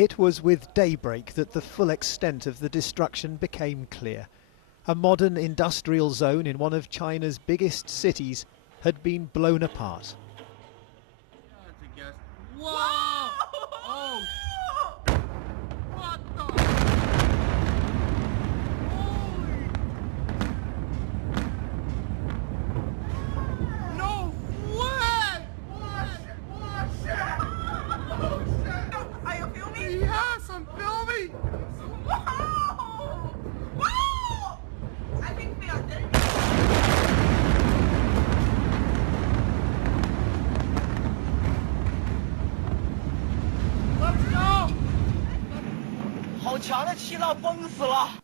It was with daybreak that the full extent of the destruction became clear. A modern industrial zone in one of China's biggest cities had been blown apart. Whoa! Oh! What the? Holy! No way! Oh shit! Oh shit! Are you filming? Yes, I'm filming! Whoa! Whoa! I think we are dead.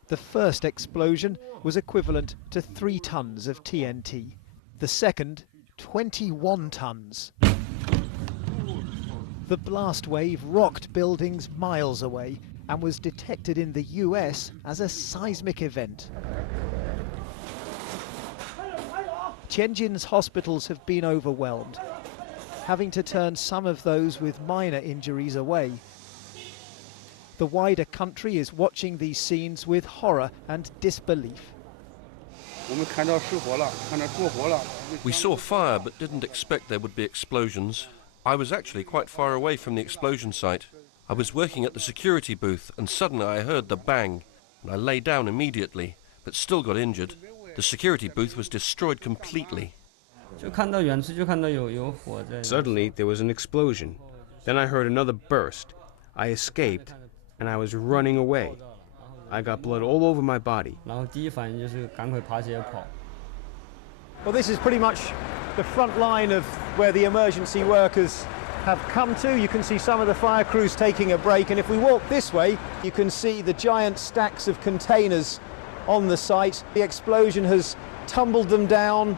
The first explosion was equivalent to 3 tons of TNT. The second, 21 tons. The blast wave rocked buildings miles away and was detected in the US as a seismic event. Tianjin's hospitals have been overwhelmed, having to turn some of those with minor injuries away. The wider country is watching these scenes with horror and disbelief. We saw fire but didn't expect there would be explosions. I was actually quite far away from the explosion site. I was working at the security booth and suddenly I heard the bang. I lay down immediately, but still got injured. The security booth was destroyed completely. Suddenly there was an explosion. Then I heard another burst. I escaped and I was running away. I got blood all over my body. Well, this is pretty much the front line of where the emergency workers have come to. You can see some of the fire crews taking a break, and if we walk this way, you can see the giant stacks of containers on the site. The explosion has tumbled them down,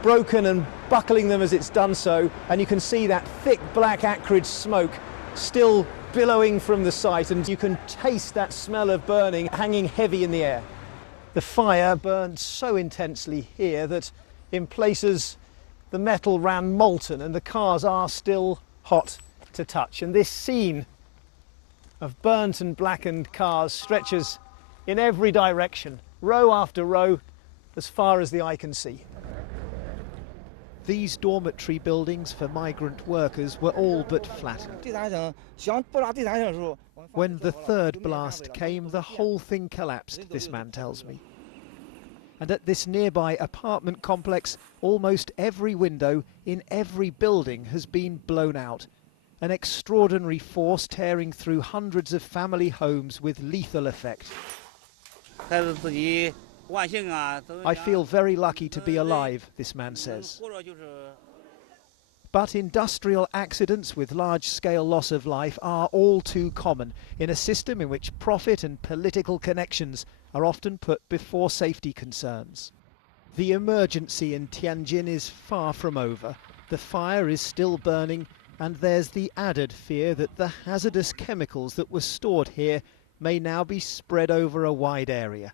broken and buckling them as it's done so, and you can see that thick black acrid smoke still billowing from the site, and you can taste that smell of burning hanging heavy in the air. The fire burned so intensely here that in places the metal ran molten and the cars are still hot to touch. And this scene of burnt and blackened cars stretches in every direction, row after row, as far as the eye can see. These dormitory buildings for migrant workers were all but flattened. When the third blast came, the whole thing collapsed, this man tells me. And at this nearby apartment complex, almost every window in every building has been blown out. An extraordinary force tearing through hundreds of family homes with lethal effect. I feel very lucky to be alive, this man says. But industrial accidents with large-scale loss of life are all too common in a system in which profit and political connections are often put before safety concerns. The emergency in Tianjin is far from over. The fire is still burning, and there's the added fear that the hazardous chemicals that were stored here may now be spread over a wide area.